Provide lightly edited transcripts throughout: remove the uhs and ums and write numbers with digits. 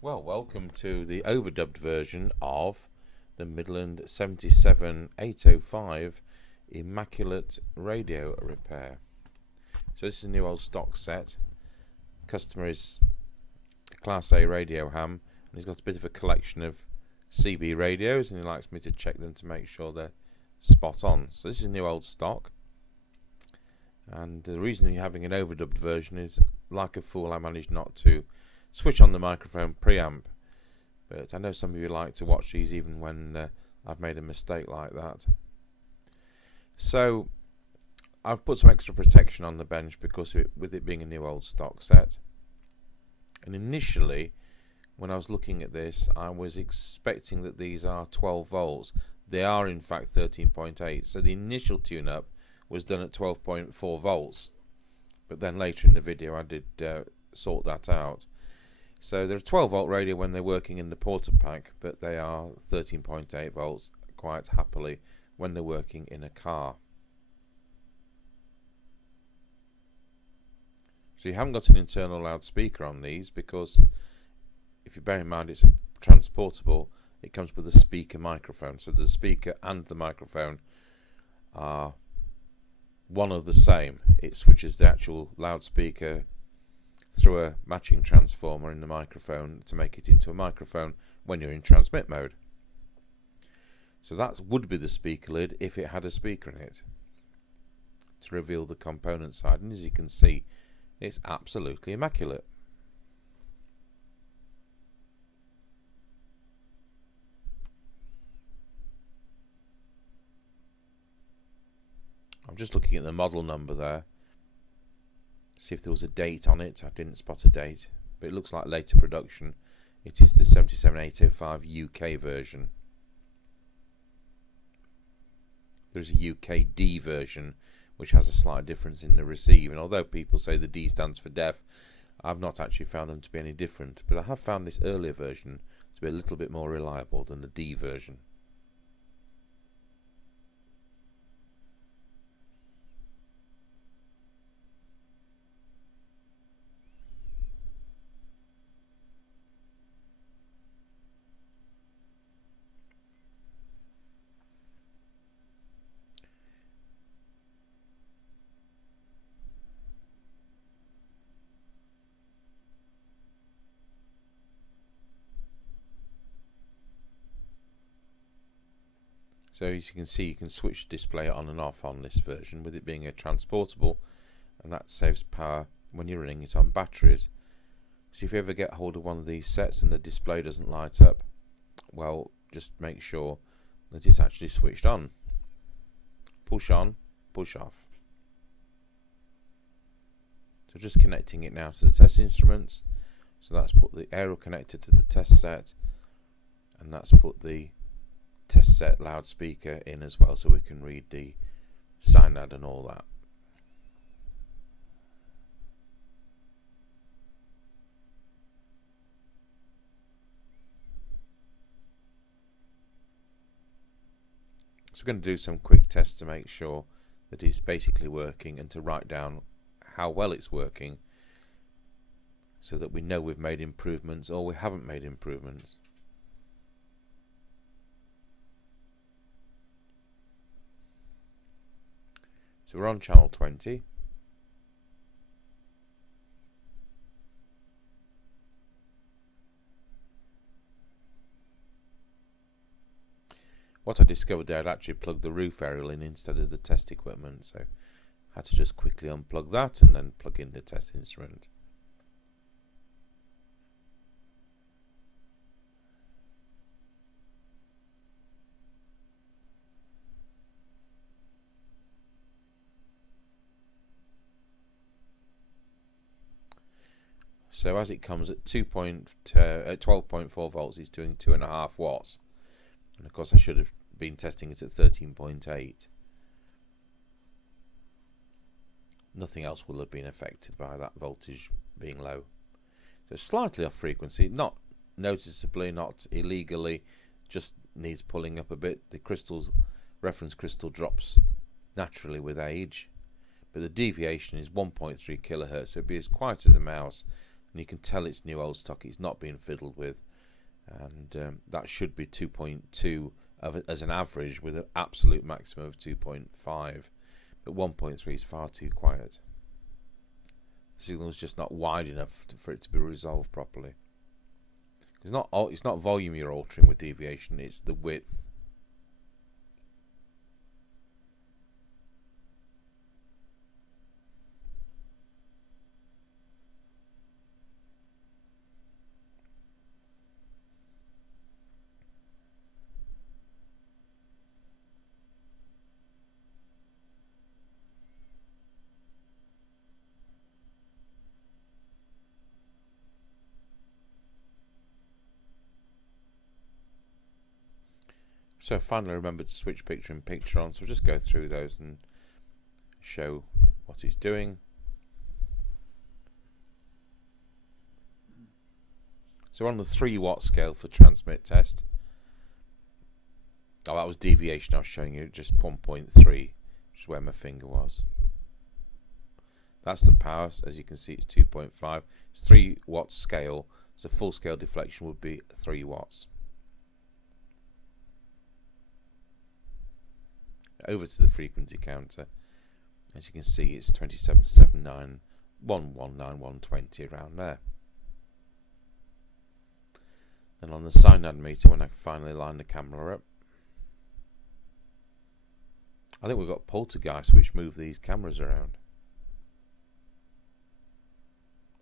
Well, welcome to the overdubbed version of the Midland 77805 Immaculate Radio Repair. So this is a new old stock set. Customer is a Class A radio ham, and he's got a bit of a collection of CB radios, and he likes me to check them to make sure they're spot on. So this is new old stock, and the reason you're having an overdubbed version is, like a fool, I managed not to switch on the microphone preamp, but I know some of you like to watch these even when I've made a mistake like that. So I've put some extra protection on the bench because with it being a new old stock set. And initially, when I was looking at this, I was expecting that these are 12 volts. They are in fact 13.8, so the initial tune-up was done at 12.4 volts, but then later in the video I did sort that out. So they're a 12 volt radio when they're working in the porter pack, but they are 13.8 volts quite happily when they're working in a car. So you haven't got an internal loudspeaker on these because, if you bear in mind it's a transportable, it comes with a speaker microphone. So the speaker and the microphone are one of the same. It switches the actual loudspeaker through a matching transformer in the microphone to make it into a microphone when you're in transmit mode. So that would be the speaker lid if it had a speaker in it, to reveal the component side. And as you can see, it's absolutely immaculate. I'm just looking at the model number there, see if there was a date on it. I didn't spot a date, but it looks like later production. It is the 77805 UK version. There's a UKD version which has a slight difference in the receive, and although people say the D stands for deaf, I've not actually found them to be any different, but I have found this earlier version to be a little bit more reliable than the D version. So as you can see, you can switch the display on and off on this version, with it being a transportable, and that saves power when you're running it on batteries. So if you ever get hold of one of these sets and the display doesn't light up, well, just make sure that it's actually switched on. Push on, push off. So just connecting it now to the test instruments. So that's put the aerial connector to the test set, and that's put the test set loudspeaker in as well, so we can read the SINAD and all that. So we're going to do some quick tests to make sure that it's basically working, and to write down how well it's working so that we know we've made improvements or we haven't made improvements. So we're on channel 20. What I discovered there, I'd actually plugged the roof aerial in instead of the test equipment, so I had to just quickly unplug that and then plug in the test instrument. So as it comes at 12.4 volts, it's doing 2.5 watts. And of course I should have been testing it at 13.8. Nothing else will have been affected by that voltage being low. So slightly off frequency, not noticeably, not illegally, just needs pulling up a bit. The reference crystal drops naturally with age, but the deviation is 1.3 kilohertz, so it'd be as quiet as a mouse. and you can tell it's new old stock, it's not being fiddled with, and that should be 2.2 as an average, with an absolute maximum of 2.5, but 1.3 is far too quiet. The signal is just not wide enough for it to be resolved properly. It's not volume you're altering with deviation, it's the width. So finally remember to switch picture in picture on, so we'll just go through those and show what it's doing. So we're on the 3 watt scale for transmit test. Oh, that was deviation I was showing you, just 1.3, which is where my finger was. That's the power, as you can see it's 2.5. It's 3 watt scale, so full scale deflection would be 3 watts. Over to the frequency counter, as you can see it's 2779, 119, 120, around there. Then on the synad meter, when I finally line the camera up, I think we've got poltergeists which move these cameras around,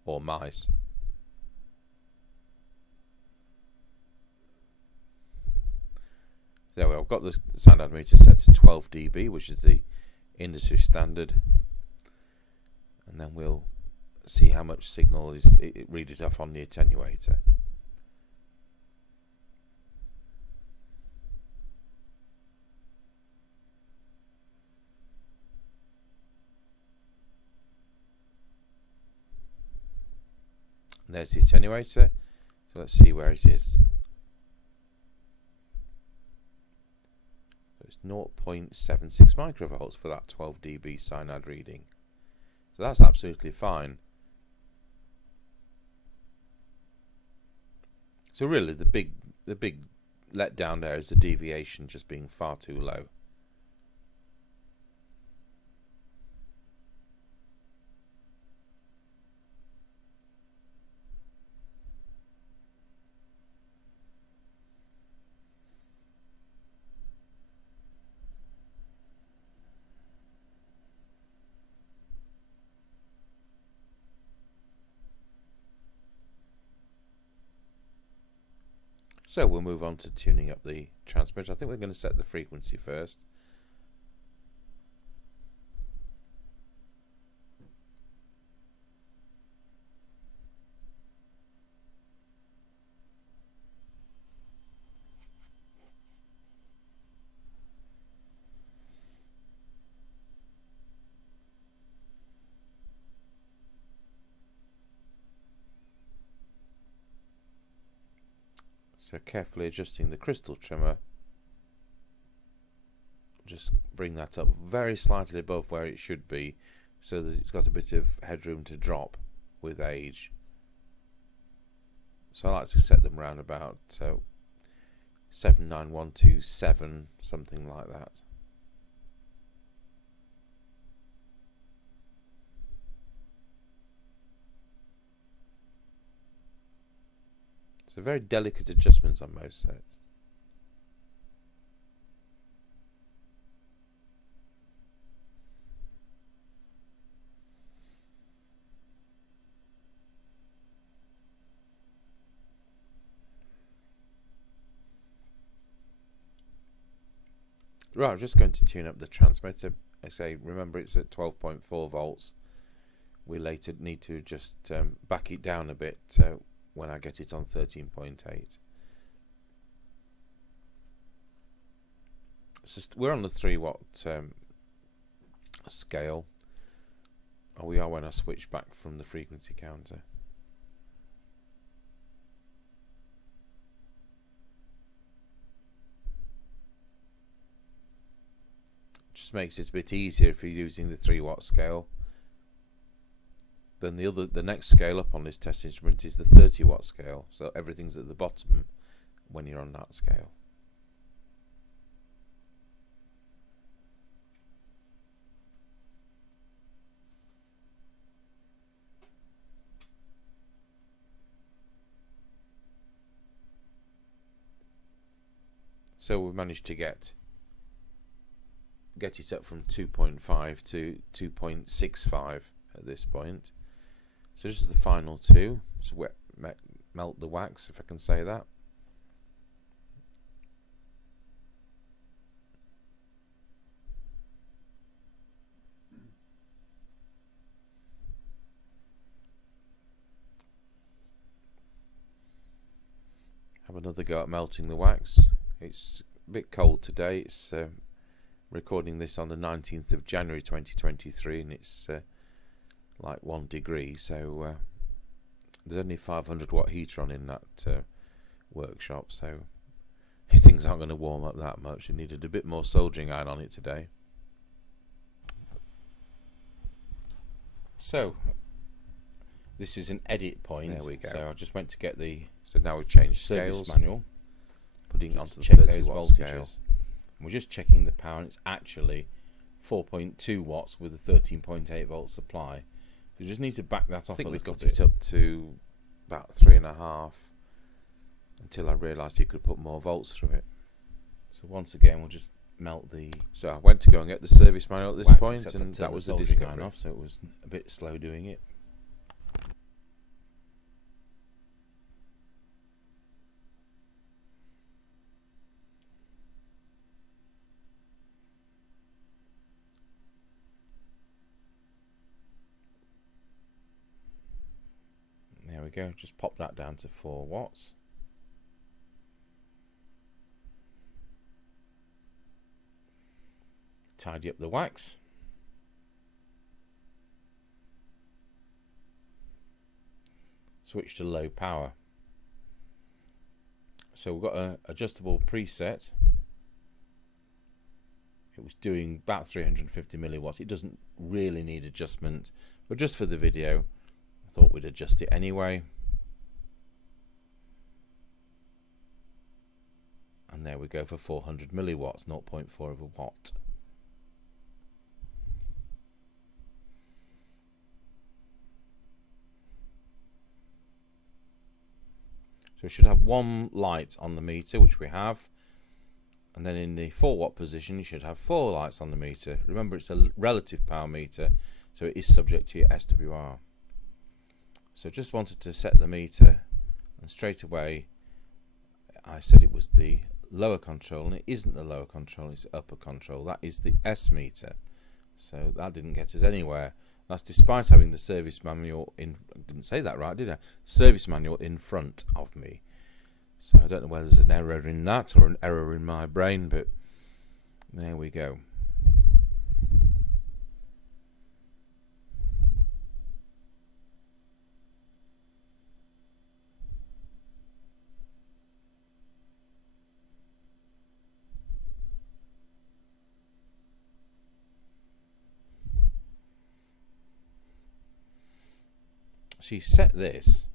or mice. There we are. I've got the synad meter set to 12 dB, which is the industry standard, and then we'll see how much signal it read it off on the attenuator. And there's the attenuator, so let's see where it is. It's 0.76 microvolts for that 12 dB synad reading, so that's absolutely fine. So really the big letdown there is the deviation just being far too low. So we'll move on to tuning up the transmitter. I think we're going to set the frequency first. So carefully adjusting the crystal trimmer, just bring that up very slightly above where it should be, so that it's got a bit of headroom to drop with age. So I like to set them around about 79127, something like that. So very delicate adjustments on most sets. Right, I'm just going to tune up the transmitter. I say, remember it's at 12.4 volts. We later need to just back it down a bit when I get it on 13.8. We're on the 3 watt scale. Oh, we are when I switch back from the frequency counter. Just makes it a bit easier if you're using the 3 watt scale. then the next scale up on this test instrument is the 30 watt scale, so everything's at the bottom when you're on that scale. So we've managed to get it up from 2.5 to 2.65 at this point. So this is the final two. So melt the wax, if I can say that. Have another go at melting the wax. It's a bit cold today. It's recording this on the 19th of January 2023, and it's like 1 degree, so there's only a 500 watt heater on in that workshop, so things aren't going to warm up that much. It needed a bit more soldering iron on it today. So this is an edit point. There we go. So I just went to get the now we've changed scales manual, putting it onto the 30 watt scale. We're just checking the power, and it's actually 4.2 watts with a 13.8 volt supply. So you just need to back that off a little bit. I think we got it up to about 3.5 until I realised you could put more volts through it. So once again, we'll just melt the... So I went to go and get the service manual at this point, and that was the discovery off, so it was a bit slow doing it. There we go, just pop that down to 4 watts. Tidy up the wax. Switch to low power. So we've got an adjustable preset. It was doing about 350 milliwatts. It doesn't really need adjustment, but just for the video, I thought we'd adjust it anyway. And there we go for 400 milliwatts, 0.4 of a watt. So we should have one light on the meter, which we have. And then in the 4 watt position, you should have 4 lights on the meter. Remember, it's a relative power meter, so it is subject to your SWR. So just wanted to set the meter, and straight away I said it was the lower control, and it isn't the lower control, it's the upper control. That is the S meter. So that didn't get us anywhere. That's despite having the service manual in... I didn't say that right, did I? Service manual in front of me. So I don't know whether there's an error in that or an error in my brain, but there we go. So you set this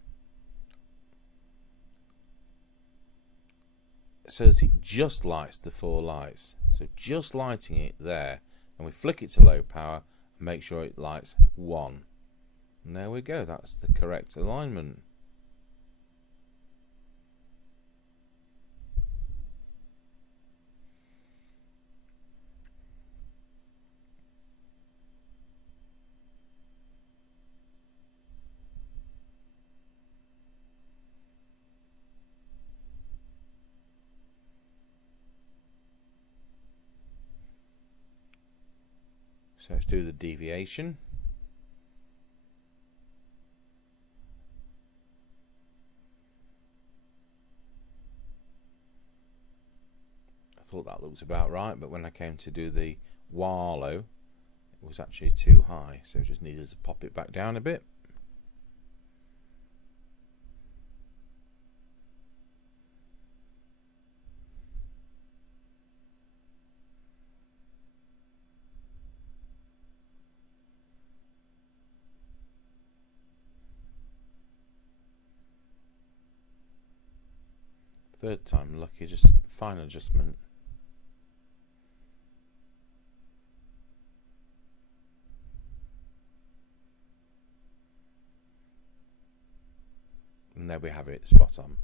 so that it just lights the 4 lights. So just lighting it there, and we flick it to low power and make sure it lights 1. And there we go, that's the correct alignment. So let's do the deviation. I thought that looked about right, but when I came to do the wallow, it was actually too high, so I just needed to pop it back down a bit. Third time lucky, just fine adjustment. And there we have it, spot on.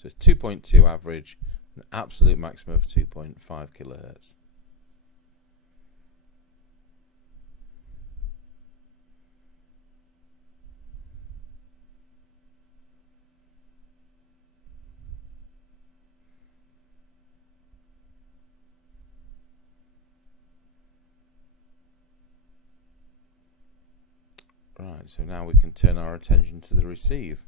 So it's 2.2 average, an absolute maximum of 2.5 kilohertz. Right, so now we can turn our attention to the receive.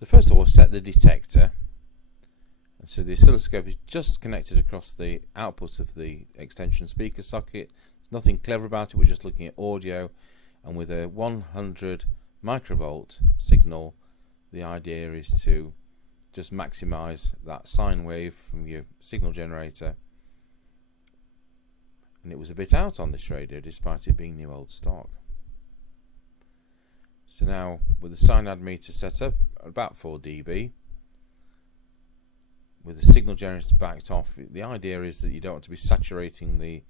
So first of all, set the detector. And so the oscilloscope is just connected across the output of the extension speaker socket. There's nothing clever about it, we're just looking at audio. And with a 100 microvolt signal, the idea is to just maximize that sine wave from your signal generator. And it was a bit out on this radio despite it being new old stock. So now with the sine meter set up at about 4 dB, with the signal generator backed off, the idea is that you don't want to be saturating the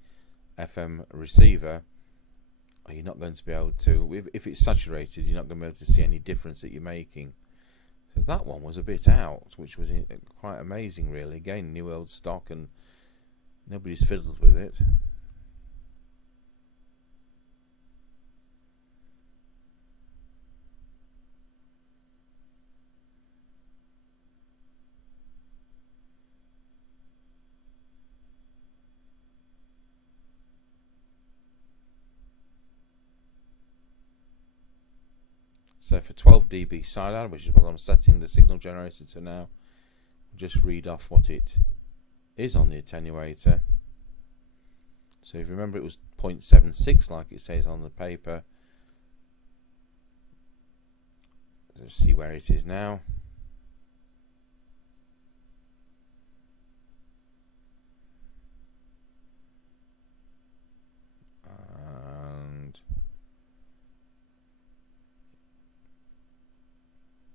FM receiver, or you're not going to be able to, if it's saturated, you're not going to be able to see any difference that you're making. So that one was a bit out, which was quite amazing really. Again, new old stock and nobody's fiddled with it. So for 12 dB side out, which is what I'm setting the signal generator to now, just read off what it is on the attenuator. So if you remember, it was 0.76 like it says on the paper. Let's see where it is now.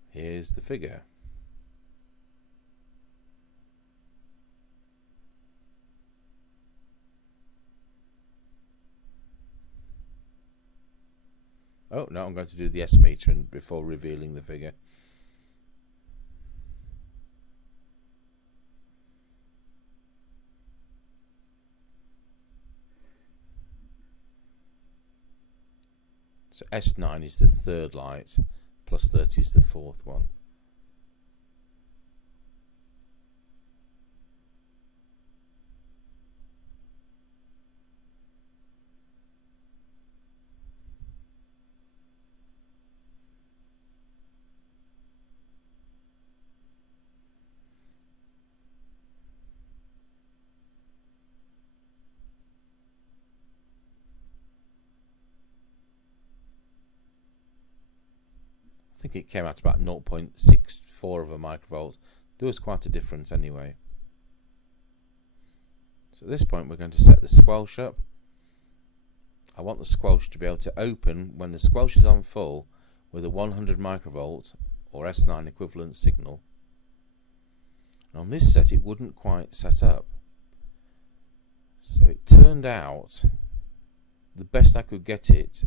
Here's the figure. Oh no, I'm going to do the S meter and before revealing the figure. So S9 is the third light, plus 30 is the fourth one. I think it came out about 0.64 of a microvolt. There was quite a difference anyway. So at this point we're going to set the squelch up. I want the squelch to be able to open when the squelch is on full with a 100 microvolt or S9 equivalent signal. And on this set it wouldn't quite set up. So it turned out the best I could get it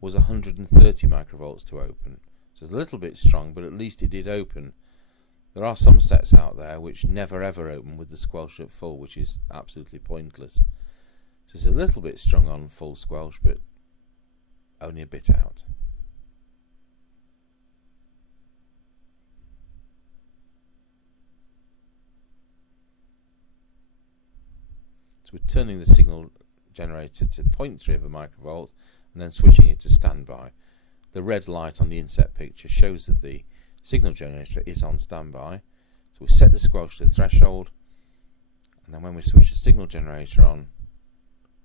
was 130 microvolts to open. So it's a little bit strong, but at least it did open. There are some sets out there which never ever open with the squelch at full, which is absolutely pointless. So it's a little bit strong on full squelch, but only a bit out. we're turning the signal generator to 0.3 of a microvolt and then switching it to standby. The red light on the inset picture shows that the signal generator is on standby. So we set the squelch to the threshold, and then when we switch the signal generator on,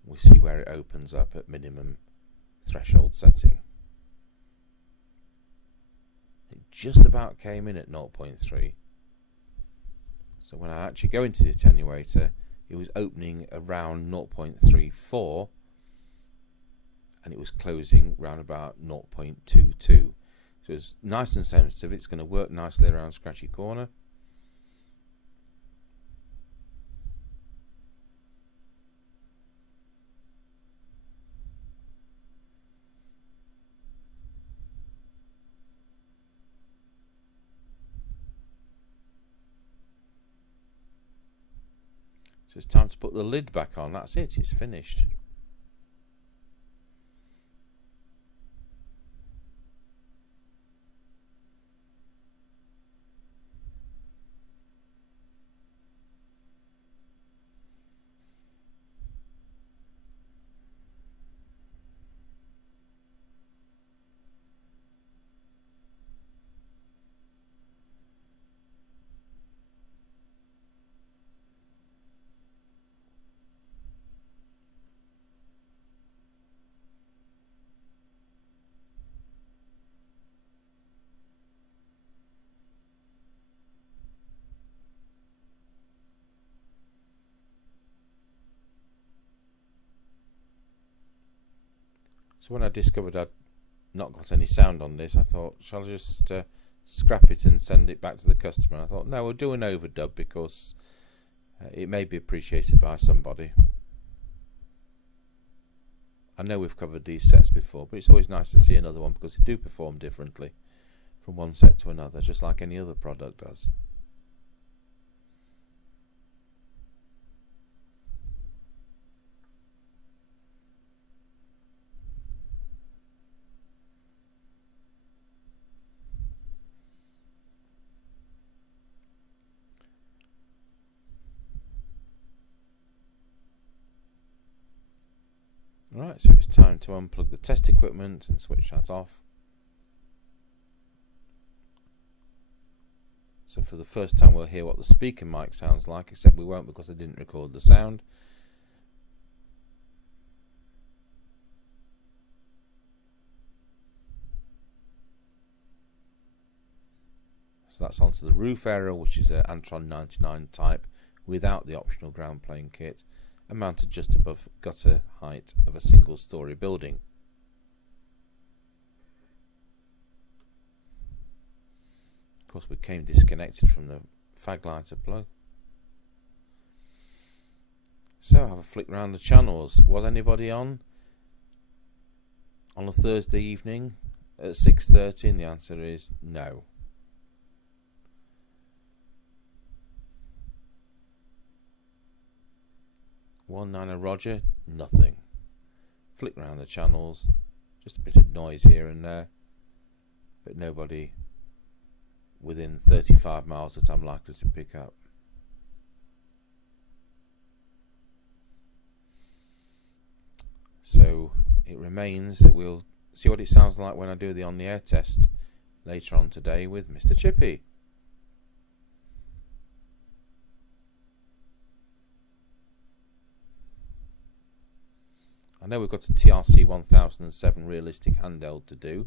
we see where it opens up at minimum threshold setting. It just about came in at 0.3. So when I actually go into the attenuator, it was opening around 0.34 and it was closing around about 0.22. So it's nice and sensitive. It's going to work nicely around scratchy corner. So it's time to put the lid back on. That's it, it's finished. So when I discovered I'd not got any sound on this, I thought, shall I just scrap it and send it back to the customer? And I thought, no, we'll do an overdub because it may be appreciated by somebody. I know we've covered these sets before, but it's always nice to see another one because they do perform differently from one set to another, just like any other product does. Right, so it's time to unplug the test equipment and switch that off. So for the first time we'll hear what the speaker mic sounds like, except we won't because I didn't record the sound. So that's onto the roof area, which is an Antron 99 type without the optional ground plane kit, and mounted just above gutter height of a single story building. Of course, we came disconnected from the fag lighter plug. So have a flick round the channels. Was anybody on a Thursday evening at 6:30? And the answer is no. One Niner Roger, nothing. Flick round the channels, just a bit of noise here and there, but nobody within 35 miles that I'm likely to pick up. So it remains that we'll see what it sounds like when I do the on-the-air test later on today with Mr. Chippy. I know we've got a TRC 1007 realistic handheld to do.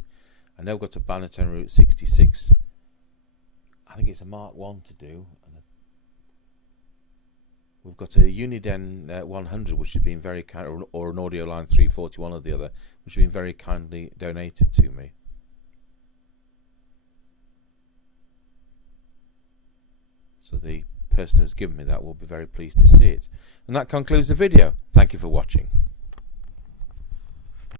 I know we've got a Bannerton Route 66. I think it's a Mark 1 to do. We've got a Uniden 100, which has been very kind, or an Audio Line 341 or the other, which has been very kindly donated to me. So the person who's given me that will be very pleased to see it. And that concludes the video. Thank you for watching.